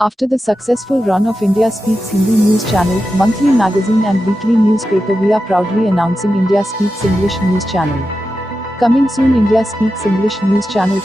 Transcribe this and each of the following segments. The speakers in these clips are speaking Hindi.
After the successful run of India Speaks Hindi news channel, monthly magazine and weekly newspaper, we are proudly announcing India Speaks English news channel. Coming soon, India Speaks English news channel.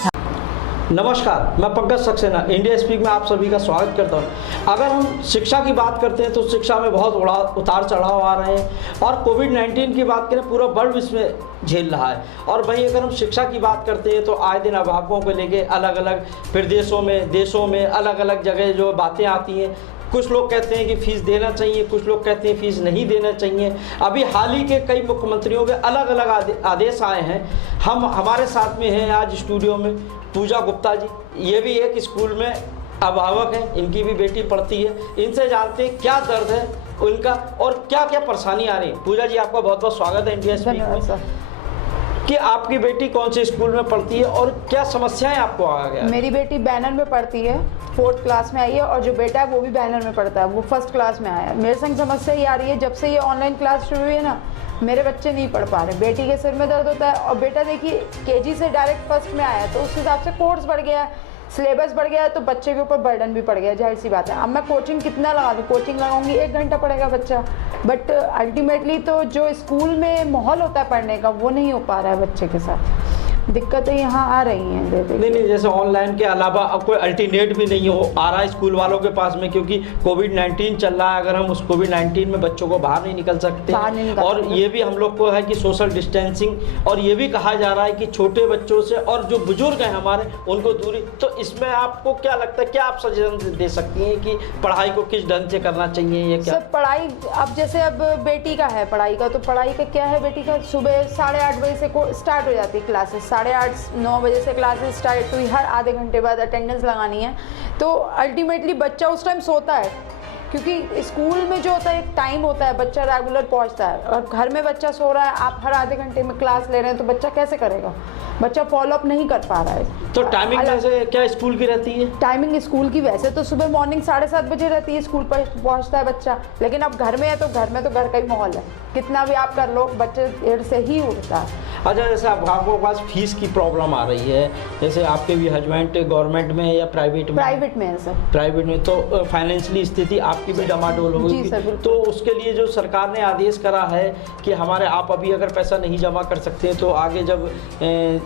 नमस्कार, मैं पंकज सक्सेना इंडिया स्पीक में आप सभी का स्वागत करता हूं। अगर हम शिक्षा की बात करते हैं तो शिक्षा में बहुत बड़ा उतार चढ़ाव आ रहे हैं और कोविड-19 की बात करें पूरा वर्ल्ड इसमें झेल रहा है। और वहीं अगर हम शिक्षा की बात करते हैं तो आए दिन अभिभावकों को लेके अलग अलग प्रदेशों में देशों में अलग अलग जगह जो बातें आती हैं। कुछ लोग कहते हैं कि फ़ीस देना चाहिए, कुछ लोग कहते हैं फ़ीस नहीं देना चाहिए। अभी हाल ही के कई मुख्यमंत्रियों के अलग अलग आदेश आए हैं। हमारे साथ में हैं आज स्टूडियो में पूजा गुप्ता जी, ये भी एक स्कूल में अभिभावक हैं, इनकी भी बेटी पढ़ती है। इनसे जानते हैं क्या दर्द है उनका और क्या क्या परेशानी आ रही है। पूजा जी, आपका बहुत बहुत स्वागत है इंडिया स्पीक में। कि आपकी बेटी कौन से स्कूल में पढ़ती है और क्या समस्याएं आपको आ गया? मेरी बेटी बैनर में पढ़ती है, 4th क्लास में आई है, और जो बेटा है वो भी बैनर में पढ़ता है, वो 1st क्लास में आया है। मेरे संग समस्या ये आ रही है, जब से ये ऑनलाइन क्लास शुरू हुई है ना, मेरे बच्चे नहीं पढ़ पा रहे। बेटी के सिर में दर्द होता है और बेटा देखिए KG से डायरेक्ट 1st में आया है, तो उस हिसाब से कोर्स बढ़ गया है, सिलेबस बढ़ गया है, तो बच्चे के ऊपर बर्डन भी पड़ गया, जाहिर सी बात है। अब मैं कोचिंग कितना लगा दूँ, कोचिंग लगाऊंगी 1 घंटा पढ़ेगा बच्चा, बट अल्टीमेटली तो जो स्कूल में माहौल होता है पढ़ने का वो नहीं हो पा रहा है बच्चे के साथ। दिक्कतें यहाँ आ रही हैं। नहीं, जैसे ऑनलाइन के अलावा अब कोई अल्टरनेट भी नहीं हो आ रहा है स्कूल वालों के पास में, क्योंकि कोविड-19 चल रहा है। अगर हम उस कोविड-19 में बच्चों को बाहर नहीं निकल सकते और ये भी हम लोग को है कि सोशल डिस्टेंसिंग, और ये भी कहा जा रहा है कि छोटे बच्चों से और जो बुजुर्ग हैं हमारे उनको दूरी। तो इसमें आपको क्या लगता है, क्या आप सजेशन दे सकती हैं कि पढ़ाई को किस ढंग से करना चाहिए या क्या? सब पढ़ाई अब जैसे अब बेटी का है पढ़ाई का, तो पढ़ाई का क्या है, बेटी का सुबह 8:30 बजे से स्टार्ट हो जाती है क्लासेस, 8:30-9 बजे से क्लासेस स्टार्ट हुई, हर आधे घंटे बाद अटेंडेंस लगानी है। तो अल्टीमेटली बच्चा उस टाइम सोता है, क्योंकि स्कूल में जो होता है एक टाइम होता है, बच्चा रेगुलर पहुंचता है, और घर में बच्चा सो रहा है, आप हर आधे घंटे में क्लास ले रहे हैं, तो बच्चा कैसे करेगा? बच्चा फॉलोअप नहीं कर पा रहा है। तो टाइमिंग वैसे क्या स्कूल की रहती है? टाइमिंग स्कूल की वैसे तो सुबह मॉर्निंग 7:30 बजे रहती है, स्कूल पर पहुंचता है बच्चा, लेकिन अब घर में है तो घर में तो घर का ही माहौल है, कितना भी आप कर लो बच्चे देर से ही उठता है। अच्छा, जैसे आपके पास फीस की प्रॉब्लम आ रही है, जैसे आपके भी हस्बैंड गवर्नमेंट में या प्राइवेट में? प्राइवेट में है सर। प्राइवेट में, तो फाइनेंशियली स्थिति आपकी भी डमाडोल होगी। तो उसके लिए जो सरकार ने आदेश करा है कि हमारे आप अभी अगर पैसा नहीं जमा कर सकते हैं तो आगे जब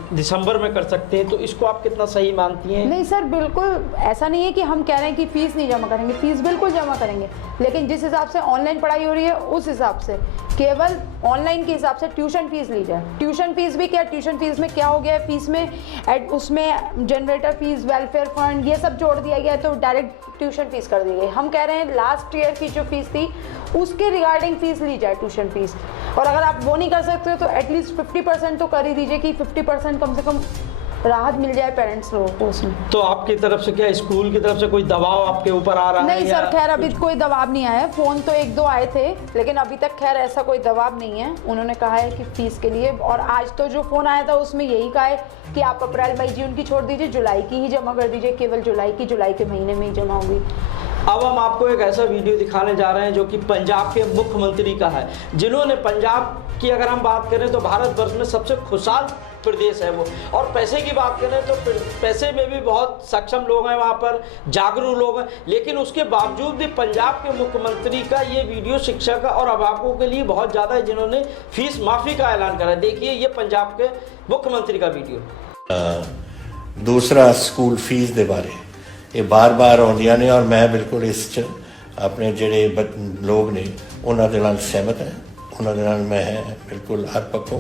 दिसंबर में कर सकते हैं, तो इसको आप कितना सही मानती हैं? नहीं सर, बिल्कुल ऐसा नहीं है कि हम कह रहे हैं कि फ़ीस नहीं जमा करेंगे, फ़ीस बिल्कुल जमा करेंगे, लेकिन जिस हिसाब से ऑनलाइन पढ़ाई हो रही है उस हिसाब से केवल ऑनलाइन के हिसाब से ट्यूशन फीस ली जाए। ट्यूशन फीस भी क्या, ट्यूशन फीस में क्या हो गया है, फीस में उसमें जनरेटर फीस, वेलफेयर फंड, ये सब जोड़ दिया गया, तो डायरेक्ट ट्यूशन फीस कर दी गई। हम कह रहे हैं लास्ट ईयर की जो फीस थी उसके रिगार्डिंग फीस ली जाए, ट्यूशन फीस। और अगर आप वो नहीं कर सकते तो एटलीस्ट 50% तो कर ही दीजिए, कि 50% कम से कम राहत मिल जाए पेरेंट्स लोगों को उसमें। तो आपकी तरफ से क्या, स्कूल की तरफ से कोई दबाव आपके ऊपर आ रहा है? नहीं सर, खैर अभी कोई दबाव नहीं आया है। फ़ोन तो 1-2 आए थे, लेकिन अभी तक खैर ऐसा कोई दबाव नहीं है। उन्होंने कहा है कि फ़ीस के लिए, और आज तो जो फ़ोन आया था उसमें यही कहा है कि आप अप्रैल मई जून की छोड़ दीजिए, जुलाई की ही जमा कर दीजिए, केवल जुलाई के महीने में ही जमा होगी। अब हम आपको एक ऐसा वीडियो दिखाने जा रहे हैं जो कि पंजाब के मुख्यमंत्री का है, जिन्होंने पंजाब की अगर हम बात करें तो भारतवर्ष में सबसे खुशहाल प्रदेश है वो, और पैसे की बात करें तो पैसे में भी बहुत सक्षम लोग हैं वहाँ पर, जागरूक लोग हैं, लेकिन उसके बावजूद भी पंजाब के मुख्यमंत्री का ये वीडियो शिक्षा का और अभिभावकों के लिए बहुत ज़्यादा है, जिन्होंने फीस माफ़ी का ऐलान करा। देखिए ये पंजाब के मुख्यमंत्री का वीडियो। दूसरा स्कूल फीस के बारे ये बार बार आउंदियां ने, और मैं बिल्कुल इस च अपने ਜਿਹੜੇ लोग ने ਉਹਨਾਂ ਦੇ ਨਾਲ सहमत है, ਉਹਨਾਂ ਦੇ ਨਾਲ मैं बिल्कुल हर पक्षों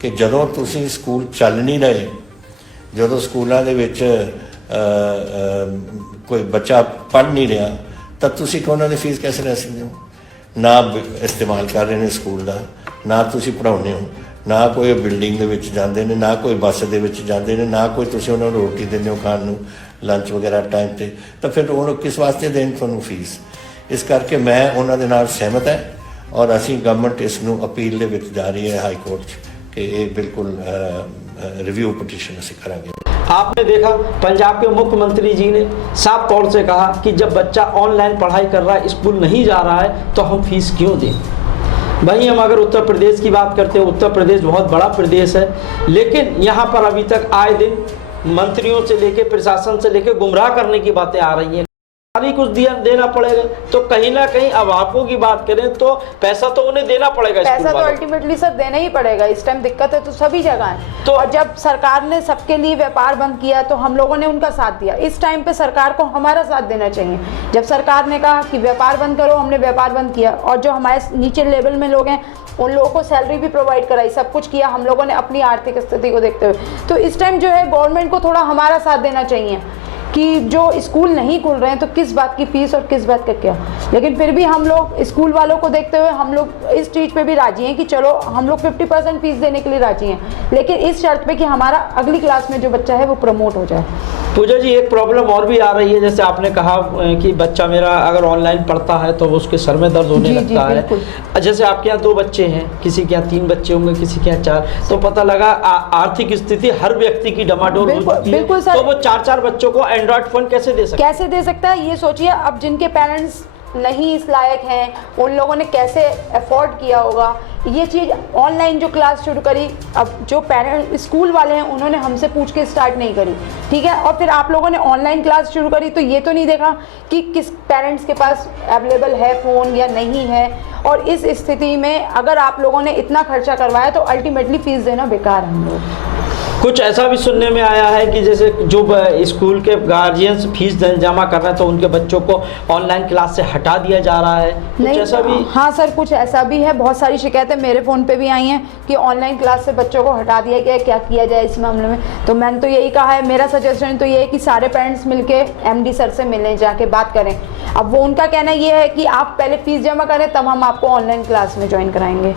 कि ਜਦੋਂ ਤੁਸੀਂ ਸਕੂਲ ਚੱਲ ਨਹੀਂ ਰਹੇ, ਜਦੋਂ ਸਕੂਲਾਂ ਦੇ ਵਿੱਚ ਕੋਈ ਬੱਚਾ ਪੜ੍ਹ ਨਹੀਂ ਰਿਹਾ, ਤਾਂ ਤੁਸੀਂ ਉਹਨਾਂ ਦੀ ਫੀਸ कैसे ਲੈ ਸਕਦੇ ਹੋ? ਨਾ ਇਸਤੇਮਾਲ ਕਰ ਰਹੇ ਨੇ ਸਕੂਲ ਦਾ, ਨਾ ਤੁਸੀਂ ਪੜ੍ਹਾਉਂਦੇ ਹੋ, ਨਾ ਕੋਈ ਬਿਲਡਿੰਗ ਦੇ ਵਿੱਚ ਜਾਂਦੇ ਨੇ, ਨਾ ਕੋਈ ਬੱਸ ਦੇ ਵਿੱਚ ਜਾਂਦੇ ਨੇ, ਨਾ ਕੋਈ ਤੁਸੀਂ ਉਹਨਾਂ ਨੂੰ ਰੋਟੀ ਦਿੰਦੇ ਹੋ ਖਾਣ ਨੂੰ, ਲੰਚ ਵਗੈਰਾ ਟਾਈਮ ਤੇ, ਤਾਂ ਫਿਰ ਉਹ ਕਿਸ ਵਾਸਤੇ ਦੇਣ ਤੁਹਾਨੂੰ ਫੀਸ? ਇਸ ਕਰਕੇ ਮੈਂ ਉਹਨਾਂ ਦੇ ਨਾਲ ਸਹਿਮਤ ਹੈ, और ਅਸੀਂ गवर्नमेंट इसनों अपील ਦੇ ਵਿੱਚ ਜਾ ਰਹੀ है हाई कोर्ट 'ਚ कि ये बिल्कुल रिव्यू पिटीशन ਅਸੀਂ ਕਰਾਂਗੇ। आपने देखा पंजाब के मुख्यमंत्री जी ने साफ तौर से कहा कि जब बच्चा ऑनलाइन पढ़ाई कर रहा है, स्कूल नहीं जा रहा है, तो हम फीस क्यों दें? वहीं हम अगर उत्तर प्रदेश की बात करते हैं, उत्तर प्रदेश बहुत बड़ा प्रदेश है, लेकिन यहाँ पर अभी तक आए दिन मंत्रियों से लेके प्रशासन से लेके गुमराह करने की बातें आ रही हैं। सारी कुछ देना पड़ेगा, तो कहीं ना कहीं अभिभावकों की बात करें तो पैसा तो उन्हें देना पड़ेगा। पैसा तो अल्टीमेटली सर देना ही पड़ेगा। इस टाइम दिक्कत है तो सभी जगह है। तो और जब सरकार ने सबके लिए व्यापार बंद किया तो हम लोगों ने उनका साथ दिया। इस टाइम पे सरकार को हमारा साथ देना चाहिए। जब सरकार ने कहा कि व्यापार बंद करो, हमने व्यापार बंद किया, और जो हमारे नीचे लेवल में लोग हैं उन लोगों को सैलरी भी प्रोवाइड कराई, सब कुछ किया हम लोगों ने अपनी आर्थिक स्थिति को देखते हुए। तो इस टाइम जो है गवर्नमेंट को थोड़ा हमारा साथ देना चाहिए कि जो स्कूल नहीं खुल रहे हैं तो किस बात की फीस और किस बात का क्या। लेकिन फिर भी हम लोग स्कूल वालों को देखते हुए हम लोग इस चीज़ पे भी राजी हैं कि चलो हम लोग 50% फीस देने के लिए राजी हैं, लेकिन इस शर्त पे कि हमारा अगली क्लास में जो बच्चा है वो प्रमोट हो जाए। पूजा जी, एक प्रॉब्लम और भी आ रही है, जैसे आपने कहा कि बच्चा मेरा अगर ऑनलाइन पढ़ता है तो उसके सर में दर्द होने लगता है। जैसे आपके यहाँ 2 बच्चे हैं, किसी के यहाँ 3 बच्चे होंगे, किसी के यहाँ 4, तो पता लगा आर्थिक स्थिति हर व्यक्ति की डमाडोल होती है, तो वो 4-4 बच्चों को एंड्रॉइड फोन कैसे दे सकता है? ये सोचिए, अब जिनके पेरेंट्स नहीं इस लायक हैं उन लोगों ने कैसे अफोर्ड किया होगा ये चीज़। ऑनलाइन जो क्लास शुरू करी, अब जो पेरेंट स्कूल वाले हैं उन्होंने हमसे पूछ के स्टार्ट नहीं करी, ठीक है, और फिर आप लोगों ने ऑनलाइन क्लास शुरू करी तो ये तो नहीं देखा कि किस पेरेंट्स के पास अवेलेबल है फ़ोन या नहीं है। और इस स्थिति में अगर आप लोगों ने इतना खर्चा करवाया तो अल्टीमेटली फ़ीस देना बेकार है हम लोग। कुछ ऐसा भी सुनने में आया है कि जैसे जो स्कूल के गार्जियंस फीस जमा कर रहे हैं तो उनके बच्चों को ऑनलाइन क्लास से हटा दिया जा रहा है, कुछ ऐसा भी? हाँ सर, कुछ ऐसा भी है। बहुत सारी शिकायतें मेरे फ़ोन पे भी आई हैं कि ऑनलाइन क्लास से बच्चों को हटा दिया गया है, क्या किया जाए इस मामले में। तो मैंने तो यही कहा है, मेरा सजेशन तो ये है कि सारे पेरेंट्स मिलके MD सर से मिलें, जाके बात करें। अब वो उनका कहना ये है कि आप पहले फ़ीस जमा करें तब हम आपको ऑनलाइन क्लास में ज्वाइन कराएंगे।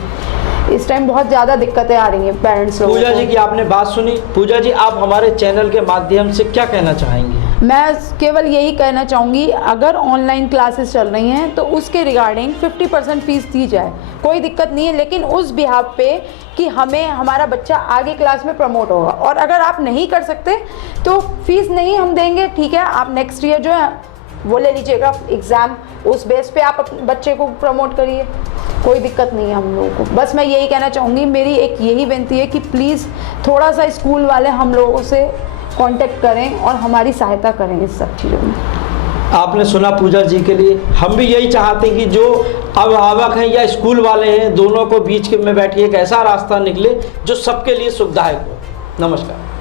इस टाइम बहुत ज़्यादा दिक्कतें आ रही हैं पेरेंट्स लोगों को। पूजा जी की आपने बात सुनी। पूजा जी, आप हमारे चैनल के माध्यम से क्या कहना चाहेंगी? मैं केवल यही कहना चाहूँगी, अगर ऑनलाइन क्लासेस चल रही हैं तो उसके रिगार्डिंग 50% फ़ीस दी जाए, कोई दिक्कत नहीं है, लेकिन उस बिहाफ पे कि हमें हमारा बच्चा आगे क्लास में प्रमोट होगा। और अगर आप नहीं कर सकते तो फ़ीस नहीं हम देंगे, ठीक है, आप नेक्स्ट ईयर जो है वो ले लीजिएगा एग्ज़ाम, उस बेस पे आप अपने बच्चे को प्रमोट करिए, कोई दिक्कत नहीं है हम लोगों को। बस मैं यही कहना चाहूँगी, मेरी एक यही विनती है कि प्लीज़ थोड़ा सा स्कूल वाले हम लोगों से कांटेक्ट करें और हमारी सहायता करें इस सब चीज़ों में। आपने सुना पूजा जी के लिए। हम भी यही चाहते हैं कि जो अभिभावक हैं या स्कूल वाले हैं, दोनों को बीच में बैठिए, एक ऐसा रास्ता निकले जो सबके लिए सुविधायक हो। नमस्कार।